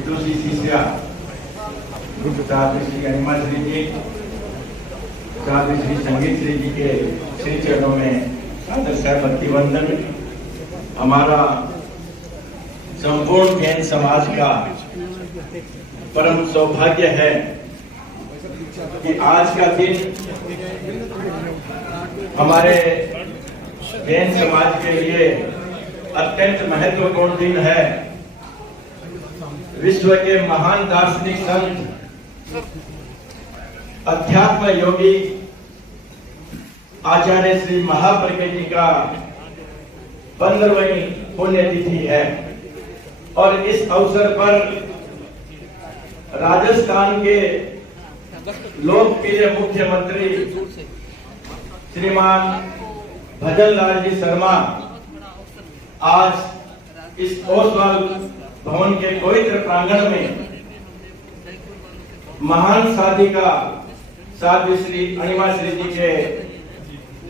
विदुषी शिष्या साथ श्री अनिमा श्री जी, साथ श्री संगीत श्री जी के श्री चरणों में सादर भक्ति वंदन। हमारा संपूर्ण जैन समाज का परम सौभाग्य है कि आज का दिन हमारे जैन समाज के लिए अत्यंत महत्वपूर्ण दिन है। विश्व के महान दार्शनिक संत अध्यात्म योगी आचार्य श्री महाप्रज्ञ जी का 15वीं पुण्यतिथि है और इस अवसर पर राजस्थान के लोकप्रिय मुख्यमंत्री श्रीमान भजन लाल जी शर्मा आज इस ओसवाल भवन के पवित्र प्रांगण में महान साधिका साध्वी श्री अनिमा श्री जी के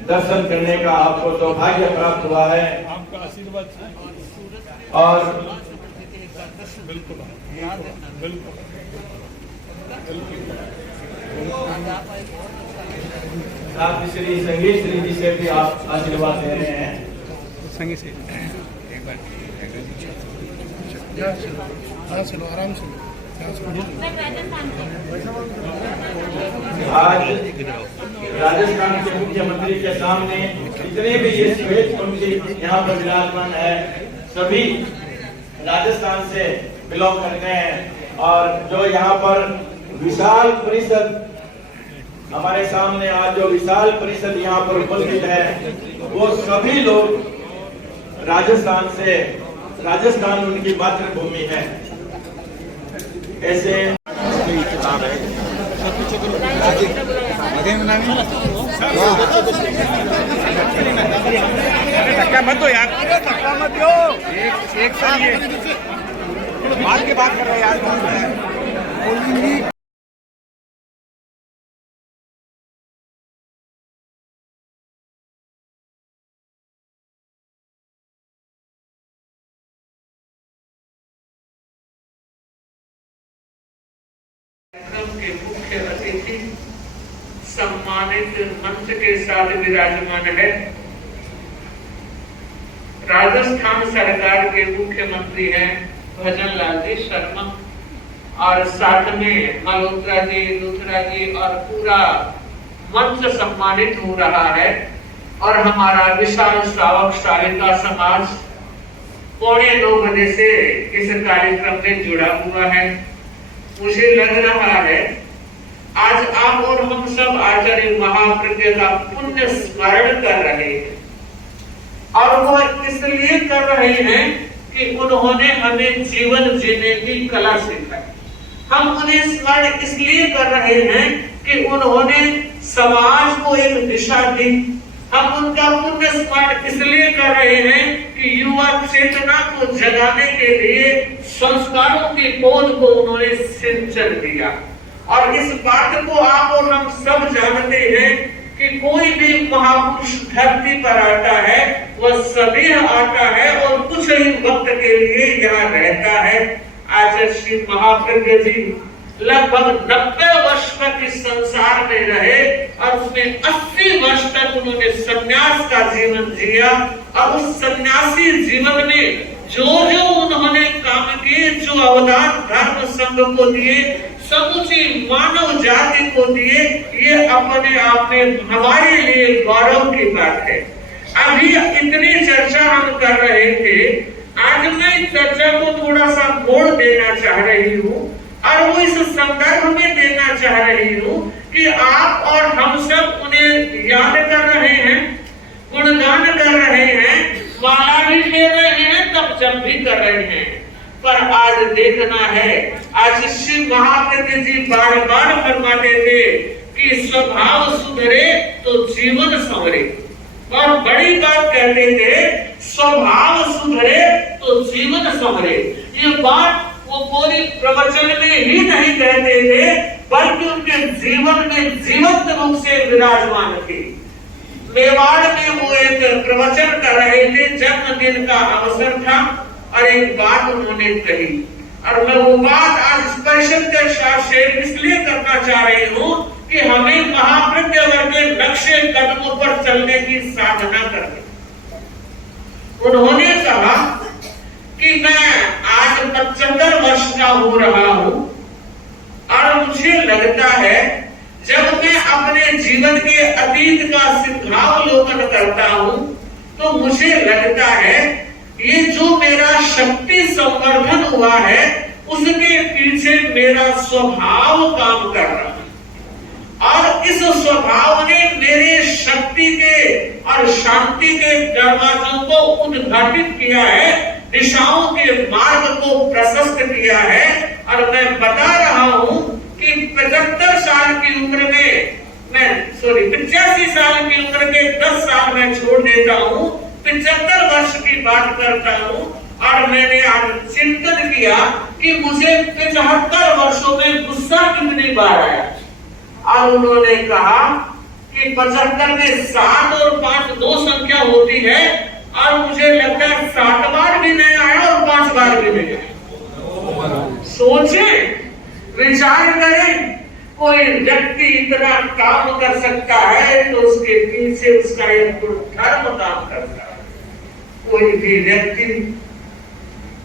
दर्शन करने का आपको सौभाग्य प्राप्त हुआ है। आपका आशीर्वाद और बिल्कुल साथ श्री संगीत श्री जी से भी आप आशीर्वाद दे रहे हैं। संगीत से एक बार चलो आराम से। आज राजस्थान के मुख्यमंत्री के सामने जितने भी ये श्वेत पंक्ति यहाँ पर विराजमान है, सभी राजस्थान से बिलोंग करते हैं और जो यहाँ पर विशाल परिषद हमारे सामने आज जो विशाल परिषद यहाँ पर उपस्थित है, वो सभी लोग राजस्थान उनकी मातृभूमि है। ऐसे धक्का मत दो यार, धक्का मत दो। एक साथ बात के बात कर रहे यार। के मुख्य अतिथि सम्मानित मंच के साथ विराजमान है। राजस्थान सरकार के मुख्यमंत्री हैं भजन लाल जी शर्मा और साथ में मल्होत्रा जी, लूथरा जी और पूरा मंच सम्मानित हो रहा है। और हमारा विशाल श्रावक श्राविका समाज 9:15 बजे से इस कार्यक्रम में जुड़ा हुआ है। मुझे लग रहा है आज आप और हम सब आचार्य महाप्रज्ञ का पुण्य स्मरण कर रहे हैं और वह इसलिए कर रहे हैं कि उन्होंने हमें जीवन जीने की कला सिखाई। हम उन्हें स्मरण इसलिए कर रहे हैं कि उन्होंने समाज को एक दिशा दी। हम उनका पुण्य स्मरण इसलिए कर रहे हैं कि युवा चेतना को जगाने के लिए संस्कारों की पौध को उन्होंने सिंचन दिया। और इस बात को आप और हम सब जानते हैं कि कोई भी महापुरुष धरती पर आता है, वह सभी आता है और कुछ ही वक्त के लिए यहाँ रहता है। आचार्य श्री महाप्रज्ञ जी लगभग 90 वर्ष तक इस संसार में रहे और उसमें 80 वर्ष तक उन्होंने संन्यास का जीवन जिया। और उस सन्यासी जीवन में जो जो उन्होंने काम किए, जो अवदान धर्म संघ को दिए, समूची मानव जाति को दिए, ये अपने आप में हमारे लिए गौरव की बात है। अभी इतनी चर्चा हम कर रहे थे, आज मैं इस चर्चा को थोड़ा सा मोड़ देना चाह रही हूँ और वो इस संदर्भ में देना चाह रही हूँ कि आप और हम सब उन्हें याद कर रहे हैं, गुणगान कर रहे हैं, माला भी ले रहे हैं, तब जब भी कर रहे हैं। पर आज देखना है, आज श्री महाप्रज्ञ जी बार बार फरमाते थे कि स्वभाव सुधरे तो जीवन संवरे। और बड़ी बात कहते थे, स्वभाव सुधरे तो जीवन संवरे। ये बात वो पूरी प्रवचन में ही नहीं कहते थे, बल्कि उनके जीवन में जीवंत रूप से विराजमान थी। मेवाड़ में वो एक प्रवचन कर रहे थे, जन्मदिन का अवसर था और एक बात उन्होंने कही और मैं वो बात आज स्पेशल के साथ शेयर इसलिए करना चाह रही हूँ कि हमें महाप्रज्ञावर के नक्शे कदमों पर चलने की साधना करनी। उन्होंने कहा कि मैं आज 75 वर्ष का हो रहा हूँ और मुझे लगता है जब मैं अपने जीवन के अतीत का सिंहावलोकन करता हूँ तो मुझे लगता है ये जो मेरा शक्ति संवर्धन हुआ है उसके पीछे मेरा स्वभाव काम कर रहा है और इस स्वभाव ने मेरे शक्ति के और शांति के दरवाजों को उद्घाटित किया है, दिशाओं के मार्ग को प्रशस्त किया है। और मैं बता रहा हूं कि 75 साल की उम्र में मैं 85 साल की उम्र के 10 साल में छोड़ देता हूं, 75 वर्ष की बात करता हूं और मैंने आज चिंतन किया कि मुझे 75 वर्षों में गुस्सा कितनी बार आया। और उन्होंने कहा कि 75 में 7 और 5 2 संख्या होती है और मुझे लगता है 7 बार भी नहीं आया और 5 बार भी नहीं आया। सोचें, विचार करें, कोई व्यक्ति इतना काम कर सकता है तो उसके पीछे उसका एक धर्म काम करता है। कोई भी व्यक्ति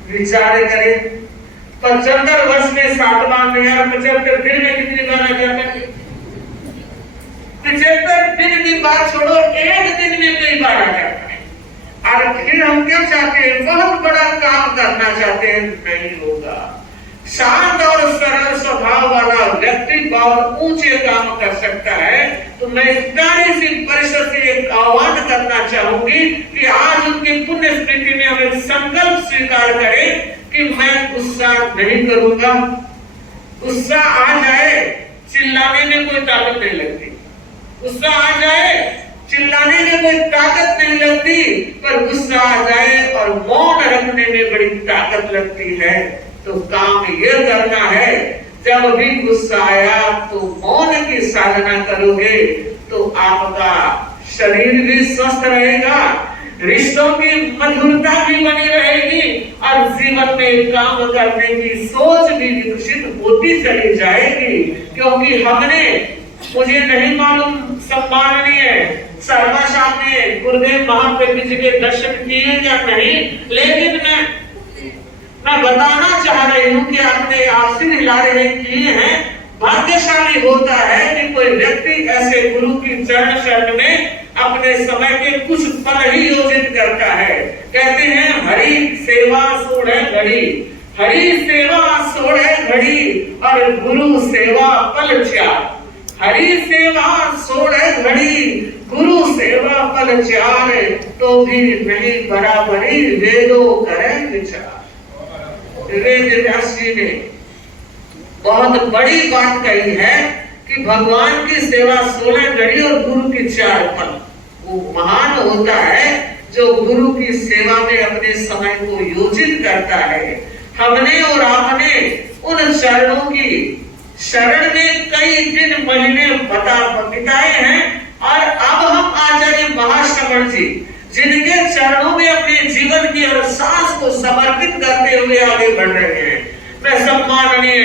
विचार करे, 75 वर्ष में 7 बार नहीं आया, 75 दिन में कितनी बार आ जाता है? 75 दिन की बात छोड़ो, एक दिन में कई बार आ जाता है। और फिर हम क्या चाहते हैं? बहुत बड़ा काम करना चाहते हैं, नहीं होगा। शांत और सरल स्वभाव वाला व्यक्ति बहुत ऊंचे काम कर सकता है। तो मैं इस प्यारी सी परिषद से एक आह्वान करना चाहूंगी कि आज उनकी पुण्य स्मृति में हम एक संकल्प स्वीकार करें कि मैं गुस्सा नहीं करूंगा। गुस्सा आ जाए, चिल्लाने में कोई ताकत नहीं लगती। गुस्सा आ जाए, चिल्लाने में कोई ताकत नहीं लगती, पर गुस्सा आ जाए और मौन रखने में बड़ी ताकत लगती है। तो काम ये करना है, जब भी गुस्सा आया तो मौन की साधना करोगे तो आपका शरीर भी स्वस्थ रहेगा, रिश्तों की मधुरता भी बनी रहेगी और जीवन में काम करने की सोच भी विकसित होती चली जाएगी। क्योंकि हमने, मुझे नहीं मालूम सम्माननीय शर्मा साहब ने गुरुदेव महाप्रभु जी के दर्शन किए या नहीं, लेकिन मैं बताना चाह रही हूँ कि आपने आशीन हिलारे किए हैं। भाग्यशाली होता है कि कोई व्यक्ति ऐसे गुरु की चरण शरण में अपने समय के कुछ पल ही योजित करता है। कहते हैं हरि सेवा सोढ़े घड़ी, हरि सेवा सोढ़े घड़ी और गुरु सेवा पल चार। हरि सेवा सोढ़े घड़ी, गुरु सेवा पल चार, तो भी नहीं बराबरी वेदों करें विचार। वेद व्यास जी ने बहुत बड़ी बात कही है कि भगवान की सेवा 16 घड़ी और गुरु की 4 पल। वो महान होता है जो गुरु की सेवा में अपने समय को योजित करता है। हमने और आपने उन चरणों की शरण में कई दिन महीने बिताए हैं और अब हम आचार्य महाश्रवण जी जिनके चरणों में अपने जीवन की हर सांस को समर्पित करते हुए आगे बढ़ रहे हैं, मैं सम्माननीय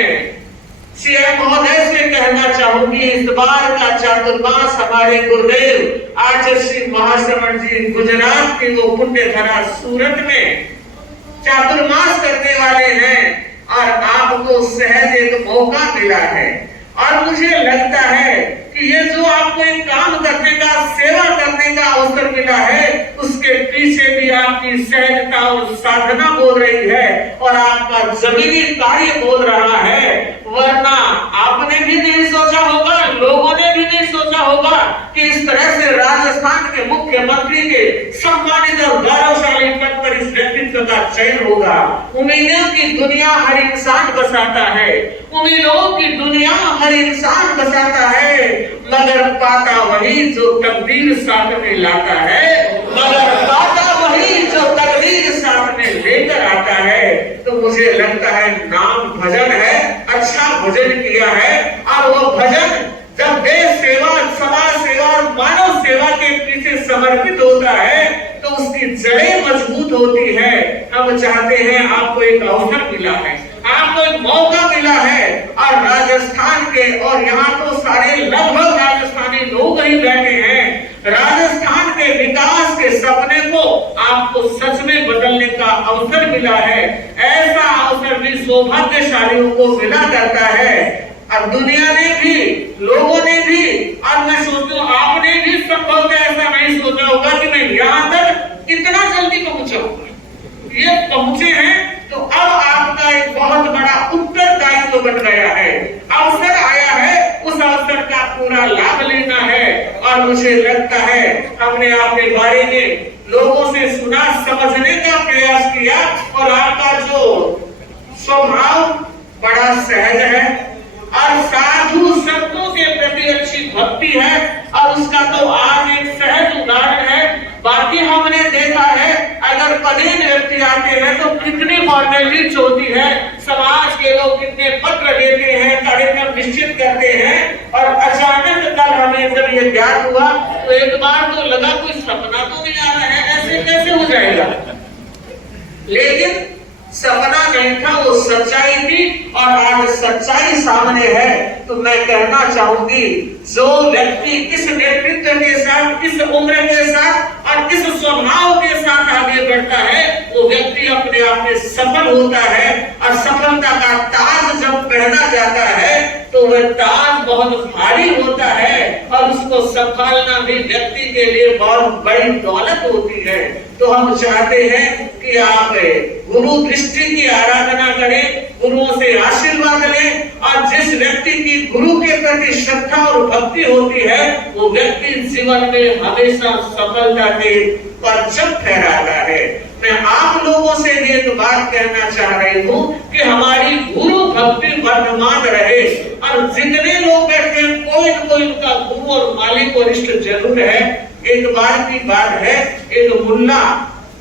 सीएम महोदय से कहना चाहूंगी, इस बार का चातुर्मास हमारे गुरुदेव आचार्य श्री महाश्रवण जी गुजरात की वो पुण्य धरा सूरत में चातुर्मास करने वाले हैं और आपको सहज एक मौका मिला है। और मुझे लगता है कि ये जो आपको एक काम करने का, सेवा करने का अवसर मिला है, उसके पीछे भी आपकी सहजता और साधना बोल रही है और आपका जमीनी कार्य बोल रहा है। वरना आपने भी नहीं सोचा होगा, लोगों ने भी नहीं सोचा होगा कि इस तरह से राजस्थान के मुख्यमंत्री के सम्मानित और गौरवशाली पद पर इस व्यक्तित्व का चयन होगा। उम्मीदों की दुनिया हर इंसान बसाता है, उम्मीदों की दुनिया हर इंसान बसाता है, मगर पाता वही जो तकदीर साथ में लाता है, मगर पाता वही जो तकदीर साथ में लेकर आता है। तो मुझे लगता है नाम भजन है, अच्छा भजन किया है और वो भजन जब देश सेवा, समाज सेवा और मानव सेवा के पीछे समर्पित होता है तो उसकी जड़ें मजबूत होती है। हम चाहते हैं, आपको एक अवसर मिला है, आपको एक मौका मिला है और राजस्थान के, और यहाँ तो सारे लगभग राजस्थानी लोग ही बैठे हैं, राजस्थान के विकास के सपने को आपको सच में बदलने का अवसर मिला है। ऐसा अवसर भी सौभाग्यशालियों को मिला करता है। और दुनिया ने भी, लोगों ने भी, और मैं सोचता हूँ आपने भी संभवतः ऐसा नहीं सोचा होगा कि मैं यहाँ तक इतना जल्दी पहुंचाऊंगा। ये पहुंचे हैं तो अब आपका एक बहुत बड़ा उत्तरदायित्व बन गया है, अवसर आया है, उस अवसर का पूरा लाभ लेना है। और मुझे लगता है हमने आपके बारे में लोगों से सुना, समझने का प्रयास किया, और आपका जो स्वभाव बड़ा सहज है और साधु संतों के प्रति अच्छी भक्ति है, और उसका तो आज एक सहज उदाहरण है। बाकी हमने देखा है अगर पदेन व्यक्ति आते हैं तो कितनी फॉर्मेलिटीज होती है, समाज के लोग कितने पत्र देते हैं, कार्यक्रम निश्चित करते हैं, और अचानक कल हमें जब ये ज्ञात हुआ तो एक बार तो लगा कोई सपना तो नहीं आ रहा है, ऐसे कैसे हो जाएगा। लेकिन सपना नहीं था, वो सच्चाई थी, और आज सच्चाई सामने है। तो मैं कहना चाहूंगी जो व्यक्ति इस नेतृत्व के साथ, इस उम्र के साथ और इस स्वभाव के साथ आगे बढ़ता है, वो व्यक्ति अपने आप में सफल होता है। और सफलता का ताज जब पहना जाता है तो वह ताज बहुत भारी होता है, और उसको संभालना भी व्यक्ति के लिए बहुत बड़ी दौलत होती है। तो हम चाहते हैं कि आप गुरु दृष्टि की आराधना करें, गुरुओं से आशीर्वाद लें, और जिस व्यक्ति की गुरु के प्रति श्रद्धा और भक्ति होती है वो व्यक्ति जीवन में हमेशा सफलता के परचम फहराता है। मैं आप लोगों से एक बात कहना चाह रही हूँ कि हमारी गुरु भक्ति वर्तमान रहे, और जितने लोग बैठे हैं कोई न कोई उनका गुरु और मालिक और इष्ट जरूर है। एक बार की बात है, एक मुल्ला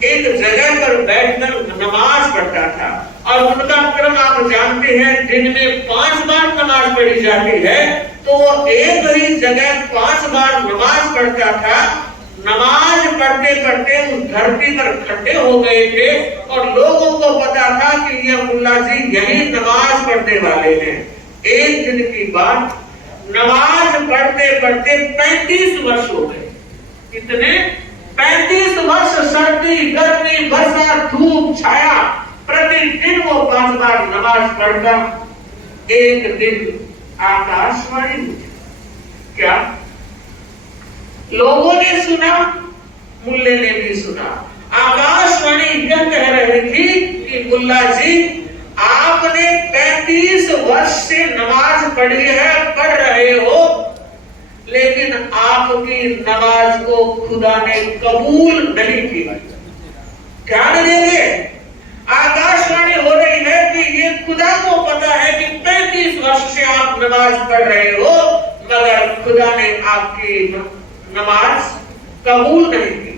एक जगह पर बैठकर नमाज पढ़ता था, और उनका क्रम आप जानते हैं दिन में 5 बार नमाज पढ़ी जाती है, तो वो एक ही जगह 5 बार नमाज पढ़ता था। नमाज पढ़ते पढ़ते उस धरती पर खड्डे हो गए थे, और लोगों को पता था कि ये मुल्ला जी यही नमाज पढ़ने वाले हैं। एक दिन की बात, नमाज पढ़ते पढ़ते 35 वर्ष हो गए। कितने? 35 वर्ष सर्दी, गर्मी, वर्षा, धूप, छाया, प्रतिदिन वो 5 बार नमाज पढ़ता। एक दिन आकाशवाणी, क्या लोगों ने सुना, मुल्ले ने भी सुना। आकाशवाणी यह कह रही थी कि मुल्ला जी आपने 35 वर्ष से नमाज पढ़ी है, पढ़ रहे हो, लेकिन आपकी नमाज को खुदा ने कबूल नहीं किया। ध्यान देंगे, आकाशवाणी हो रही है कि ये खुदा को पता है कि 35 वर्ष से आप नमाज पढ़ रहे हो, मगर खुदा ने आपकी नमाज कबूल नहीं की।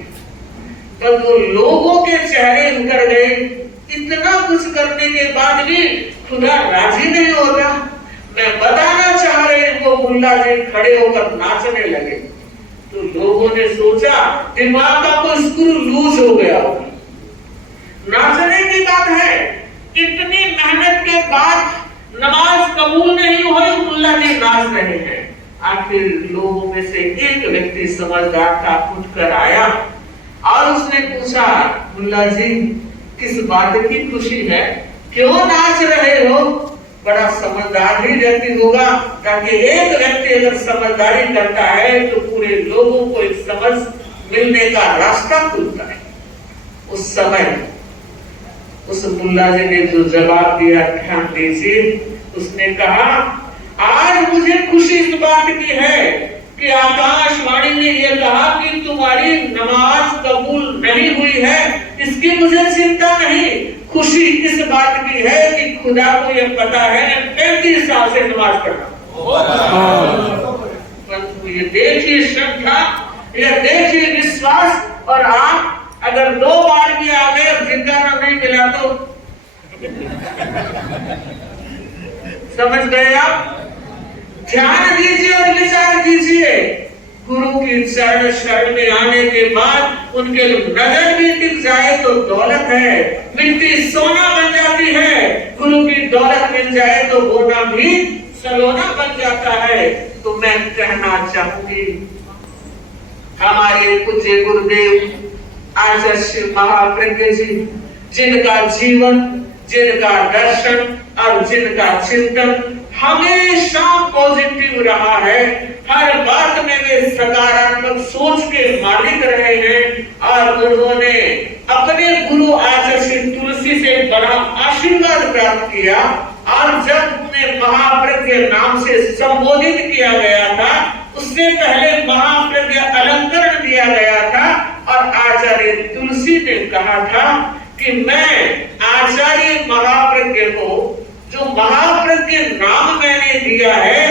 तो वो लोगों के चेहरे उतर गए। इतना कुछ करने के बाद भी खुदा राजी नहीं होता। मैं बताना चाह रहे हैं, वो मुल्ला जी खड़े होकर नाचने लगे। तो लोगों ने सोचा दिमाग का कोई स्क्रू लूज हो गया होगा। नाचने की बात है, इतनी मेहनत के बाद नमाज कबूल नहीं हुई, मुल्ला जी नाच रहे हैं। आखिर लोगों में से एक व्यक्ति समझदार था, उठकर आया और उसने पूछा, मुल्ला जी किस बात की खुशी है, क्यों नाच रहे हो? बड़ा समझदार ही व्यक्ति होगा, ताकि एक व्यक्ति अगर समझदारी करता है तो पूरे लोगों को एक समझ मिलने का रास्ता खुलता है। उस समय उस मुल्ला जी ने जो जवाब दिया, ध्यान दीजिए, उसने कहा, आज मुझे खुशी इस बात की है कि आकाशवाणी ने यह कहा कि तुम्हारी नमाज कबूल नहीं हुई है, इसकी मुझे चिंता नहीं। खुशी इस बात की है कि खुदा को यह पता है 35 साल से नमाज पढ़ा। परंतु ये देखिए श्रद्धा, ये देखिए विश्वास, और आप अगर 2 बार भी आ गए और जिंदा नहीं मिला तो समझ गए आप। ध्यान दीजिए और विचार कीजिए, गुरु की चरण शरण में आने के बाद उनके नजर भी टिक जाए तो दौलत है, मिट्टी सोना बन जाती है। गुरु की दौलत मिल जाए तो बोना भी सलोना बन जाता है। तो मैं कहना चाहूंगी, हमारे पूज्य गुरुदेव आचार्य महाप्रज्ञ जी, जिनका जीवन, जिनका दर्शन और जिनका चिंतन हमेशा पॉजिटिव रहा है, हर बात में वे सकारात्मक सोच के मालिक रहे हैं और उन्होंने अपने गुरु आचार्य श्री तुलसी से बड़ा आशीर्वाद प्राप्त किया। और जब उन्हें महाप्रज्ञ नाम से संबोधित किया गया था, उससे पहले महाप्रज्ञ अलंकरण दिया गया था और आचार्य तुलसी ने कहा था कि मैं आचार्य महाप्रज्ञ को जो महाप्रज्ञ नाम मैंने दिया है,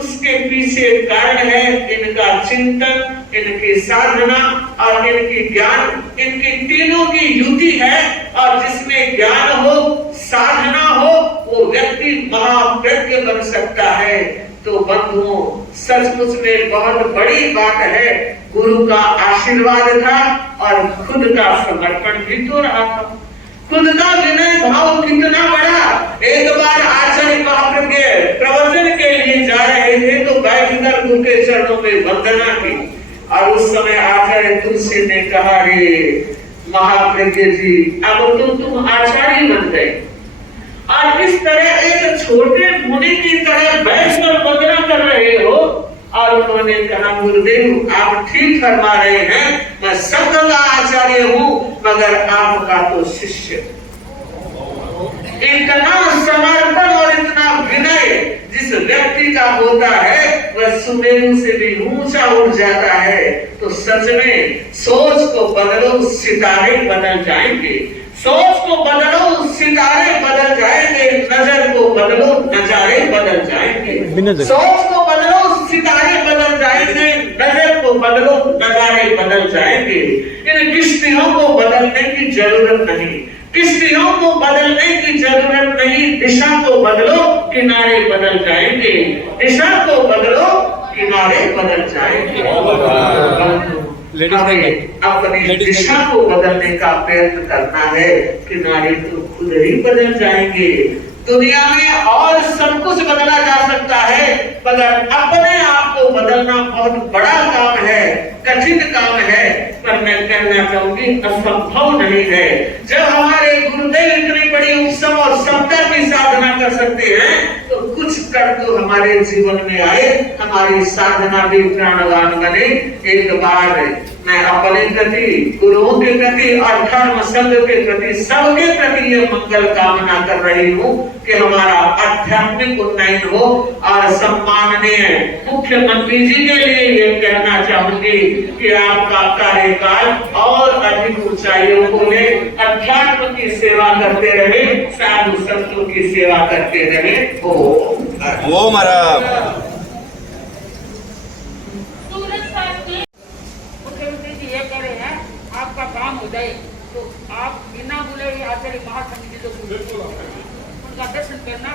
उसके पीछे कारण है इनका चिंतन, इनकी साधना और इनकी ज्ञान, इनकी तीनों की युति है। और जिसमें ज्ञान हो, साधना हो, वो व्यक्ति महाप्रज्ञ बन सकता है। तो बंधुओं, सचमुच में बहुत बड़ी बात है, गुरु का आशीर्वाद था और खुद का समर्पण भी तो रहा था, खुद का विनय भाव कितना बड़ा। एक बार आचार्य महाप्रज्ञ प्रवचन के लिए जा रहे थे तो बैठकर गुरु के चरणों में वंदना की और उस समय आचार्य तुलसी ने कहा, रे महाप्रज्ञ जी, अब तो तुम आचार्य बन गए और इस तरह एक छोटे मुनि की तरह बैठकर वंदना कर रहे हो। और उन्होंने कहा, गुरुदेव आप ठीक फरमा रहे हैं, मैं शब्द का आचार्य हूँ मगर आपका तो शिष्य। इतना समर्पण और इतना विनय जिस व्यक्ति का होता है, वह सुमेरु से भी ऊंचा उठ जाता है। तो सच में सोच को बदलो, सितारे बदल जाएंगे। सोच को बदलो, सितारे बदल जाएंगे। नजर को बदलो, नजारे बदल जाएंगे। सोच को बदलो, सितारे बदल जाएंगे। नजर को बदलो, नजारे बदल जाएंगे। इन किश्तियों को बदलने की जरूरत नहीं, किश्तियों को बदलने की जरूरत नहीं। दिशा को बदलो, किनारे बदल जाएंगे। दिशा को बदलो, किनारे बदल जाएंगे। अपनी दिशा को बदलने का प्रयत्न करना है, किनारे तो खुद ही बदल जाएंगे। दुनिया में और सब कुछ बदला जा सकता है, मगर अपने आप को बदलना बहुत बड़ा काम है, कठिन काम है। पर मैं कहना चाहूंगी, असंभव नहीं है। जब हमारे गुरुदेव इतनी बड़ी उत्सव और सप्ताह की साधना कर सकते हैं, तो कुछ कर तो हमारे जीवन में आए, हमारी साधना भी प्राणवान बने। एक बार मैं अपने प्रति, गुरुओं के प्रति और धर्म संघ के प्रति, सबके प्रति ये मंगल कामना कर रही हूँ कि हमारा आध्यात्मिक उन्नयन हो। और सम्माननीय मुख्यमंत्री जी के लिए ये कहना चाहूंगी कि आपका कार्यकाल और अधिक ऊंचाइयों को ले, अध्यात्म की सेवा करते रहे, साधु संतों की सेवा करते रहे। ओम महाराज। आपका काम हो जाए तो आप बिना बुले आचार्य महासंघ जी को उनका दर्शन करना,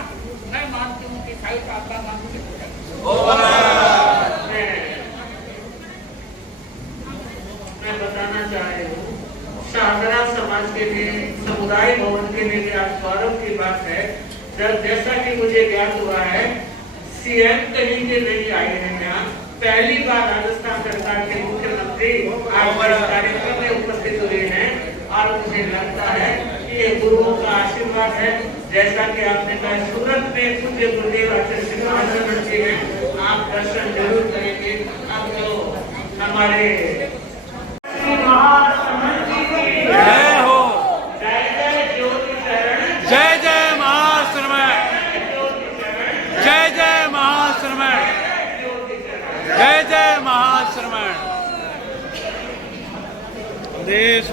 मैं मानती हूँ कि शायद आपका काम हो जाए। मैं बताना चाह रही हूँ, शाहजरा समाज के लिए, समुदाय भवन के लिए आज गौरव की बात है। जब जैसा कि मुझे ज्ञात हुआ है, सीएम कहीं के नहीं आए हैं यहाँ, पहली बार राजस्थान सरकार के मुख्यमंत्री आज इस कार्यक्रम में उपस्थित हुए हैं। और मुझे लगता है कि ये गुरुओं का आशीर्वाद है। जैसा कि आपने कहा, सूरत में पूज्य गुरुदेव आचार्य महाचरण जी हैं, आप दर्शन जरूर करेंगे। अब जो हमारे जय हो, जय जय महाश्रमण, जय जय महाश्रमण, जय जय महाश्रमण। देश